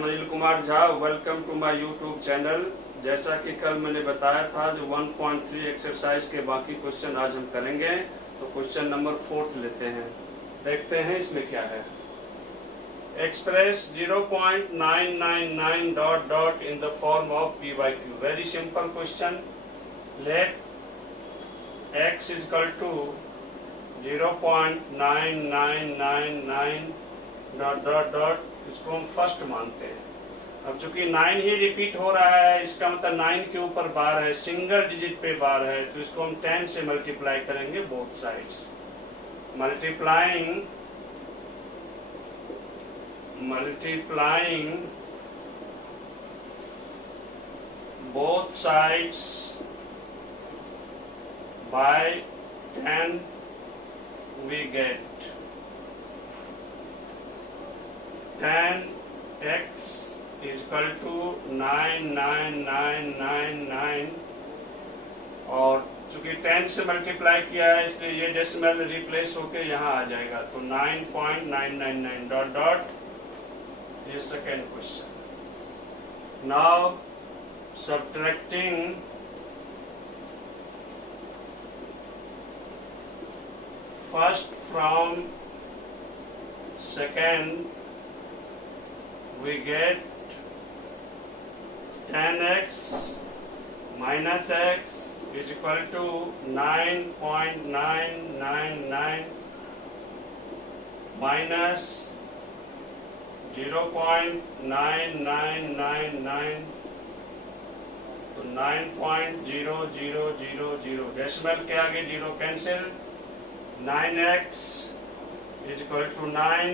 M Anil Kumar Jha. Welcome to my YouTube channel. जैसा कि कल मैंने बताया था, जो 1.3 एक्सरसाइज के बाकी क्वेश्चन आज हम करेंगे। तो क्वेश्चन नंबर 4 लेते हैं, देखते हैं इसमें क्या है। Express 0.999 dot dot in the form of P by Q. Very simple question. Let x is equal to 0.9999 dot dot dot, इसको हम फर्स्ट मानते हैं। अब चूंकि 9 ही रिपीट हो रहा है, इसका मतलब 9 के ऊपर बार है, सिंगल डिजिट पे बार है, तो इसको हम 10 से मल्टीप्लाई करेंगे both sides. Multiplying both sides by 10 we get 10x is equal to 99999, और चूंकि 10 से मल्टीप्लाई किया है इसलिए ये डेसिमल रिप्लेस होके यहाँ आ जाएगा, तो 9.999 डॉट डॉट। ये second question. Now subtracting first from second, we get 10x minus x is equal to 9.999 minus 0.9999, तो 9.0000। डेसिमल के आगे zero cancel. 9x is equal to 9,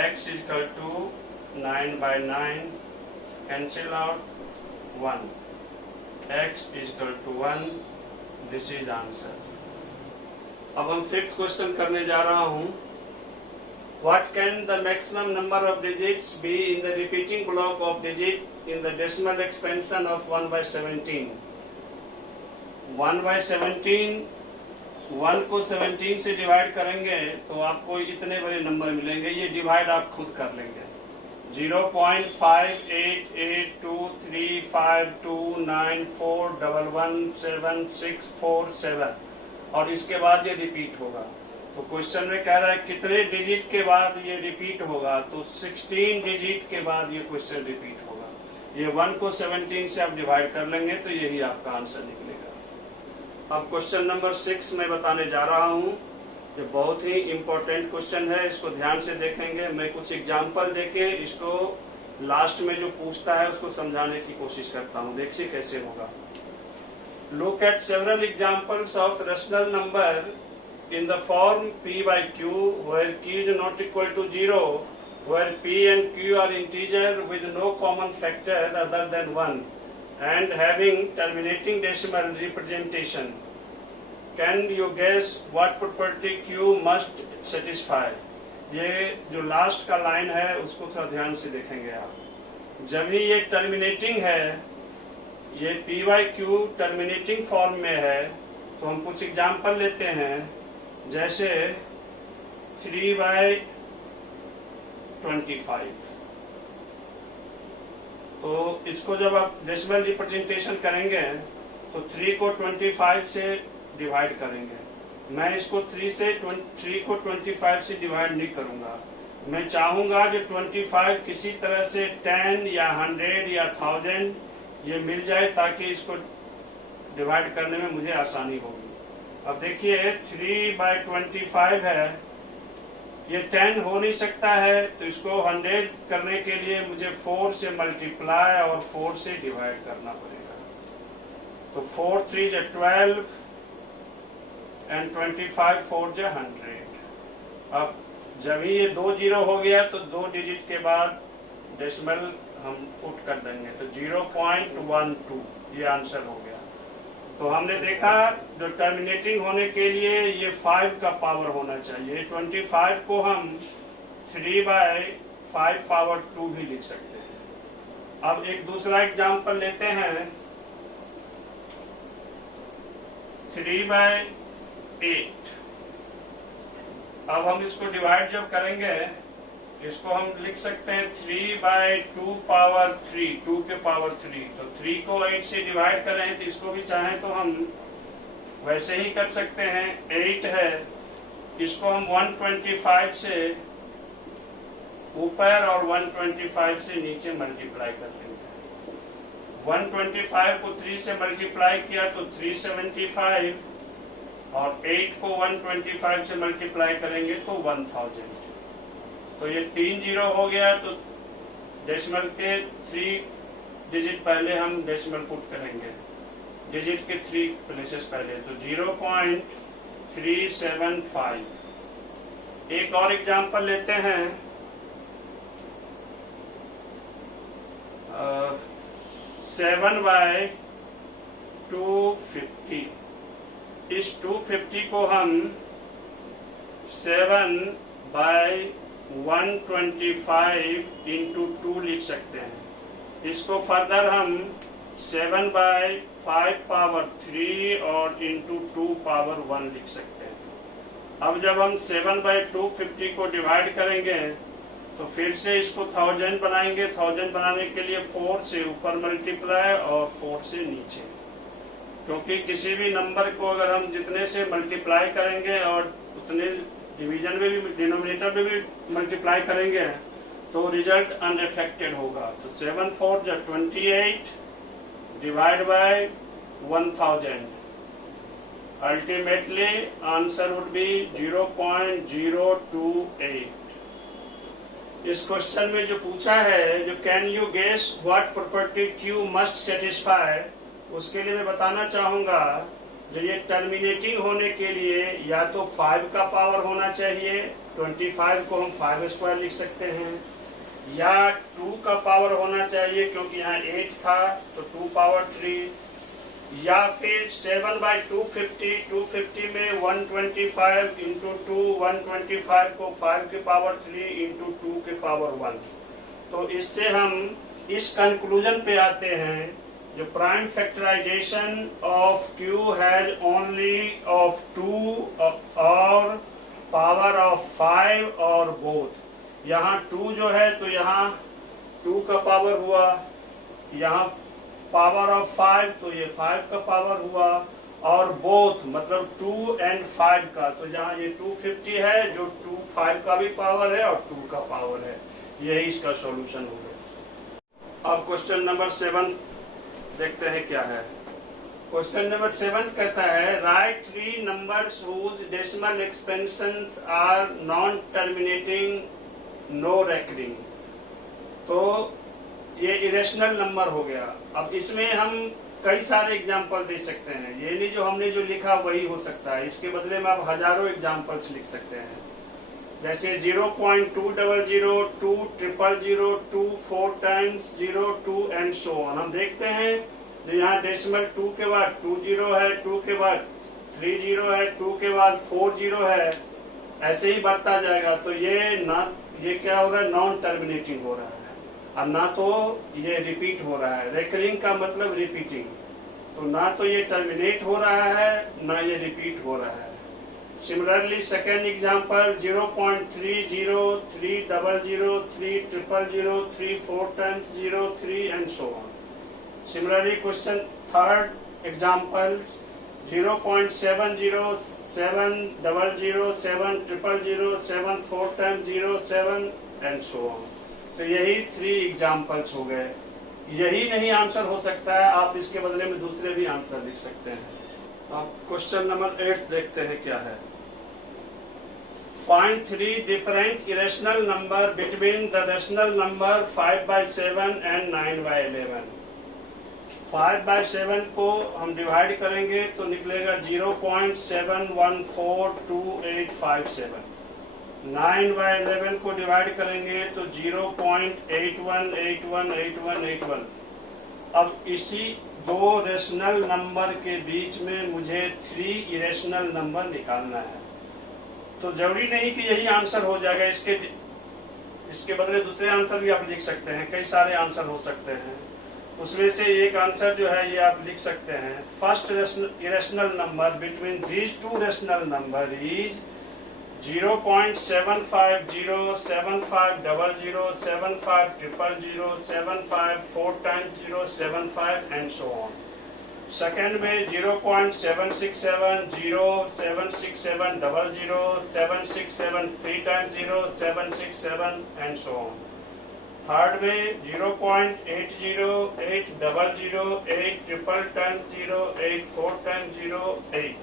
x is equal to 9 by 9, cancel out 1, x is equal to 1। This is answer। अब हम fifth question करने जा रहा हूं। What can the maximum number of digits be in the repeating block of digit in the decimal expansion of 1 by 17? 1 by 17, 1 को 17 से divide करेंगे तो आपको इतने बड़े नंबर मिलेंगे। ये डिवाइड आप खुद कर लेंगे। 0.58823529411764 और इसके बाद ये रिपीट होगा। तो क्वेश्चन में कह रहा है कितने डिजिट के बाद ये रिपीट होगा, तो 16 डिजिट के बाद ये क्वेश्चन रिपीट होगा। ये 1 को 17 से आप डिवाइड कर लेंगे तो यही आपका आंसर निकलेगा। अब क्वेश्चन नंबर 6 में बताने जा रहा हूँ। ये बहुत ही इंपॉर्टेंट क्वेश्चन है, इसको ध्यान से देखेंगे। मैं कुछ एग्जाम्पल देके इसको लास्ट में जो पूछता है उसको समझाने की कोशिश करता हूँ। देखिए कैसे होगा। Look at several examples of rational number in the form p by q where q is not equal to 0, where p and q are integer with no common factor other than 1 and having terminating decimal representation. Can you guess what property q must satisfy? ये जो last का line है उसको थोड़ा ध्यान से देखेंगे आप। जब ही ये टर्मिनेटिंग है, ये p by q terminating form में है, तो हम कुछ एग्जाम्पल लेते हैं। जैसे 3/25, तो इसको जब आप डेसिमल रिप्रेजेंटेशन करेंगे तो 3 को 25 से डिवाइड करेंगे। मैं इसको 3 को 25 से डिवाइड नहीं करूंगा। मैं चाहूंगा जो 25 किसी तरह से 10 या 100 या 1000 ये मिल जाए ताकि इसको डिवाइड करने में मुझे आसानी होगी। अब देखिए 3/25 है, ये 10 हो नहीं सकता है, तो इसको 100 करने के लिए मुझे 4 से मल्टीप्लाई और 4 से डिवाइड करना पड़ेगा। तो 4 3 = 12 एंड 25 4 = 100। अब जब ही ये 2 0 हो गया तो 2 डिजिट के बाद डेसिमल हम पुट कर देंगे, तो 0.12 ये आंसर हो गया। तो हमने देखा जो टर्मिनेटिंग होने के लिए ये 5 का पावर होना चाहिए। 25 को हम 3/5 पावर 2 भी लिख सकते हैं। अब एक दूसरा एग्जांपल लेते हैं। 3/8। अब हम इसको डिवाइड जब करेंगे इसको हम लिख सकते हैं 3/2 पावर 3, 2 के पावर 3। तो 3 को 8 से डिवाइड करें तो इसको भी चाहें तो हम वैसे ही कर सकते हैं। 8 है, इसको हम 125 से ऊपर और 125 से नीचे मल्टीप्लाई कर लेंगे। 125 को 3 से मल्टीप्लाई किया तो 375, और 8 को 125 से मल्टीप्लाई करेंगे तो 1000। तो ये 3 जीरो हो गया, तो डेसिमल के 3 डिजिट पहले हम डेसिमल पुट करेंगे, डिजिट के 3 प्लेसेस पहले, तो 0.375। एक और एग्जांपल लेते हैं। 7/250। इस 250 को हम 7/125 इंटू 2 लिख सकते हैं। इसको फर्दर हम 7/5 पावर 3 और इंटू 2 पावर 1 लिख सकते हैं। अब जब हम 7/250 को डिवाइड करेंगे तो फिर से इसको 1000 बनाएंगे। 1000 बनाने के लिए 4 से ऊपर मल्टीप्लाई और 4 से नीचे, क्योंकि किसी भी नंबर को अगर हम जितने से मल्टीप्लाई करेंगे और उतने डिवीजन में भी, डिनोमिनेटर में भी मल्टीप्लाई करेंगे तो रिजल्ट अनअफेक्टेड होगा। तो 7 4 जा 28 divide by 1000, ultimately answer would be 0.028। इस क्वेश्चन में जो पूछा है, जो can you guess what property Q must satisfy, उसके लिए मैं बताना चाहूंगा जो ये टर्मिनेटिंग होने के लिए या तो 5 का पावर होना चाहिए, 25 को हम 5 स्क्वायर लिख सकते हैं, या 2 का पावर होना चाहिए क्योंकि यहाँ 8 था तो 2 पावर 3, या फिर 7/250, 250 में 125 इंटू 2, 125 को 5 के पावर 3 इंटू 2 के पावर 1। तो इससे हम इस कंक्लूजन पे आते हैं जो prime factorization of Q has only of 2 और पावर ऑफ 5 और बोथ। यहाँ 2 जो है तो यहाँ 2 का पावर हुआ, यहाँ पावर ऑफ 5 तो ये 5 का पावर हुआ, और बोथ मतलब 2 and 5 का, तो जहाँ ये 250 है जो 5 का भी पावर है और 2 का पावर है। यही इसका सॉल्यूशन हो गया। अब क्वेश्चन नंबर 7 देखते हैं क्या है। क्वेश्चन नंबर 7 कहता है right 3 numbers whose decimal expansions are non terminating no recurring. तो ये इरेशनल नंबर हो गया। अब इसमें हम कई सारे एग्जाम्पल दे सकते हैं, ये नहीं जो हमने जो लिखा वही हो सकता है, इसके बदले में आप हजारों एग्जाम्पल्स लिख सकते हैं। जैसे 0.200, 2 000, 2 4 times 0, 2 एंड सो ऑन। हम देखते हैं तो यहाँ डेसिमल 2 के बाद 2 0 है, 2 के बाद 3 0 है, 2 के बाद 4 0 है, ऐसे ही बढ़ता जाएगा। तो ये क्या हो रहा है, नॉन टर्मिनेटिंग हो रहा है, और ना तो ये रिपीट हो रहा है। रेकरिंग का मतलब रिपीटिंग, तो ना तो ये टर्मिनेट हो रहा है ना ये रिपीट हो रहा है। Similarly second example 0.30, 300, 3 000, 3 4 times 0, 3 and so on. Similarly question third example 0.70, 7 00, 7 000, 7 4 times 0, 7 and so on. तो यही 3 एग्जाम्पल्स हो गए। यही नहीं आंसर हो सकता है, आप इसके बदले में दूसरे भी आंसर लिख सकते हैं। अब क्वेश्चन नंबर 8 देखते हैं क्या है। Find 3 different irrational number between the rational number 5/7 and 9/11। 5/7 को हम डिवाइड करेंगे तो निकलेगा 0.7142857। 9/11 को डिवाइड करेंगे तो 0.81818181। अब इसी 2 रेशनल नंबर के बीच में मुझे 3 इरेशनल नंबर निकालना है। तो जरूरी नहीं कि यही आंसर हो जाएगा, इसके बदले दूसरे आंसर भी आप लिख सकते हैं। कई सारे आंसर हो सकते हैं, उसमें से एक आंसर जो है ये आप लिख सकते हैं। First irrational number between these 2 rational number is 0.750, 7500, 75000, 75 4 times 0, 75 and so on. Second में 0.767, 0, 76700, 767 3 times 0, 767 and so on. Third में 0.80, 800, 8 ट्रिपल टाइम्स 0, 8 4 टाइम्स 0, 8।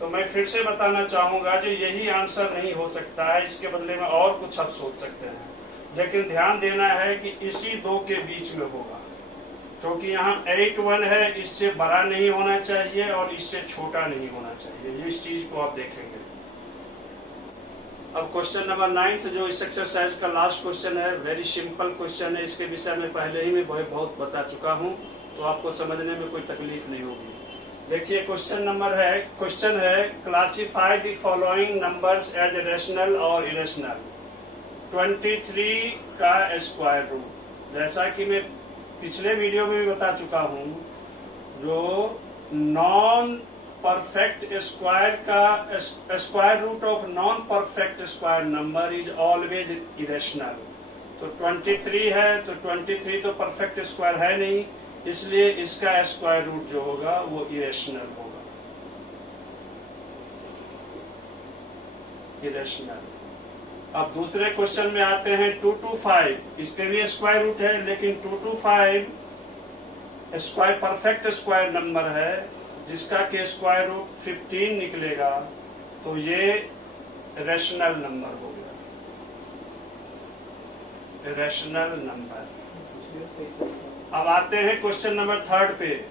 तो मैं फिर से बताना चाहूंगा कि यही आंसर नहीं हो सकता है, इसके बदले में और कुछ आप सोच सकते हैं, लेकिन ध्यान देना है कि इसी दो के बीच में होगा, क्योंकि यहाँ 8 1 है, इससे बड़ा नहीं होना चाहिए और इससे छोटा नहीं होना चाहिए। इस चीज को आप देखेंगे। अब क्वेश्चन नंबर 9 जो इस एक्सरसाइज का लास्ट क्वेश्चन है, वेरी सिंपल क्वेश्चन है। इसके विषय में पहले ही मैं बहुत बता चुका हूँ, तो आपको समझने में कोई तकलीफ नहीं होगी। देखिए क्वेश्चन है classify the following numbers as rational और इरेशनल। 23 का स्क्वायर रूट, जैसा कि मैं पिछले वीडियो में भी बता चुका हूँ, जो नॉन परफेक्ट स्क्वायर का square root of non perfect square number is always irrational. तो 23 है, तो 23 तो परफेक्ट स्क्वायर है नहीं, इसलिए इसका स्क्वायर रूट जो होगा वो इरेशनल होगा, इरेशनल। अब दूसरे क्वेश्चन में आते हैं 225, इसके भी स्क्वायर रूट है, लेकिन 225 स्क्वायर परफेक्ट स्क्वायर नंबर है, जिसका के स्क्वायर रूट 15 निकलेगा, तो ये रेशनल नंबर हो गया, रेशनल नंबर। अब आते हैं क्वेश्चन नंबर 3 पे।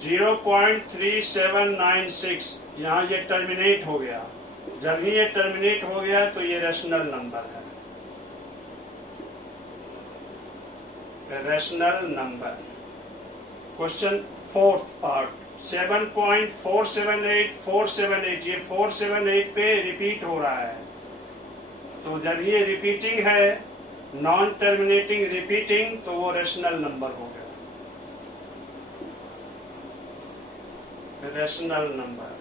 0.3796, यहाँ ये टर्मिनेट हो गया। जब ही ये टर्मिनेट हो गया तो ये रेशनल नंबर है, rational number. Question 4th part 7.478, 478, ये 478 पे रिपीट हो रहा है, तो जब ये रिपीटिंग है, नॉन टर्मिनेटिंग रिपीटिंग, तो वो रेशनल नंबर हो गया, रेशनल नंबर।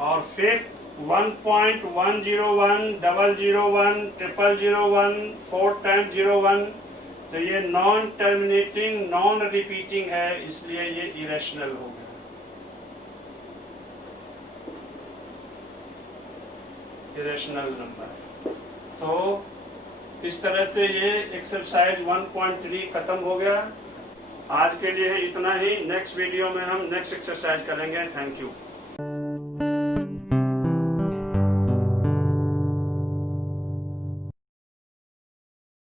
और 5th 1.101, 001, 0001, 4 times 01, तो ये नॉन टर्मिनेटिंग नॉन रिपीटिंग है, इसलिए ये इरेशनल हो गया, इरेशनल नंबर। तो इस तरह से ये एक्सरसाइज 1.3 खत्म हो गया। आज के लिए इतना ही। नेक्स्ट वीडियो में हम नेक्स्ट एक्सरसाइज करेंगे। Thank you.